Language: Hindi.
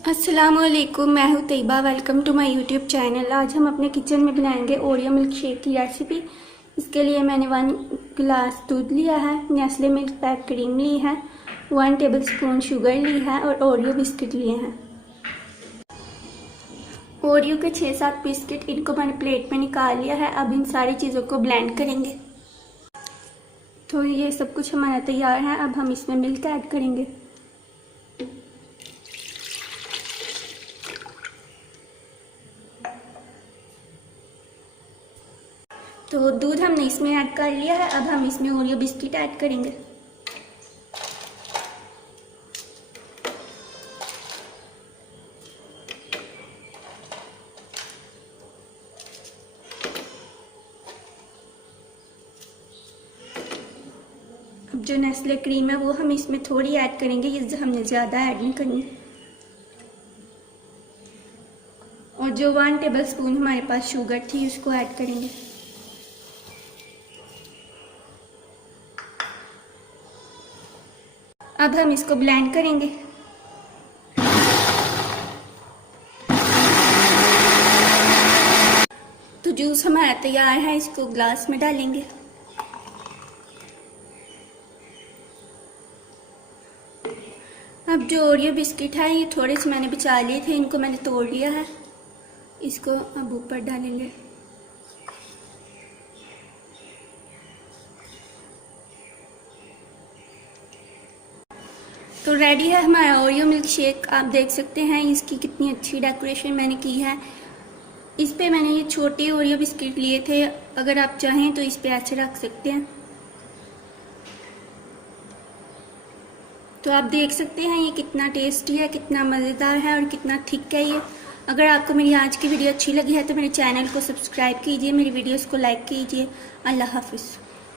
अस्सलामुअलैकुम, मैं हूँ Tayyaba. Welcome to my YouTube channel. आज हम अपने किचन में बनाएंगे ओरियो मिल्क शेक की रेसिपी। इसके लिए मैंने 1 गिलास दूध लिया है, नेस्ले मिल्क पैक क्रीम ली है, 1 टेबलस्पून शुगर ली है और ओरियो बिस्किट लिए हैं। ओरियो के 6-7 बिस्किट इनको मैंने प्लेट में निकाल लिया है। अब इन सारी चीज़ों को ब्लेंड करेंगे। तो ये सब कुछ हमारा तैयार है। अब हम इसमें मिल्क ऐड करेंगे। तो दूध हमने इसमें ऐड कर लिया है। अब हम इसमें ओरियो बिस्किट ऐड करेंगे। अब जो नेस्ले क्रीम है वो हम इसमें थोड़ी ऐड करेंगे, ये हमने ज़्यादा ऐड नहीं करनी। और जो 1 टेबलस्पून हमारे पास शुगर थी उसको ऐड करेंगे। अब हम इसको ब्लेंड करेंगे। तो जूस हमारा तैयार है, इसको ग्लास में डालेंगे। अब जो ओरियो बिस्किट है ये थोड़े से मैंने बचा लिए थे, इनको मैंने तोड़ लिया है। इसको अब ऊपर डालेंगे। तो रेडी है हमारा ओरियो मिल्क शेक। आप देख सकते हैं इसकी कितनी अच्छी डेकोरेशन मैंने की है। इस पे मैंने ये छोटे ओरियो बिस्किट लिए थे, अगर आप चाहें तो इस पे ऐसे रख सकते हैं। तो आप देख सकते हैं ये कितना टेस्टी है, कितना मज़ेदार है और कितना थिक है ये। अगर आपको मेरी आज की वीडियो अच्छी लगी है तो मेरे चैनल को सब्सक्राइब कीजिए, मेरी वीडियोस को लाइक कीजिए। अल्लाह हाफिज़।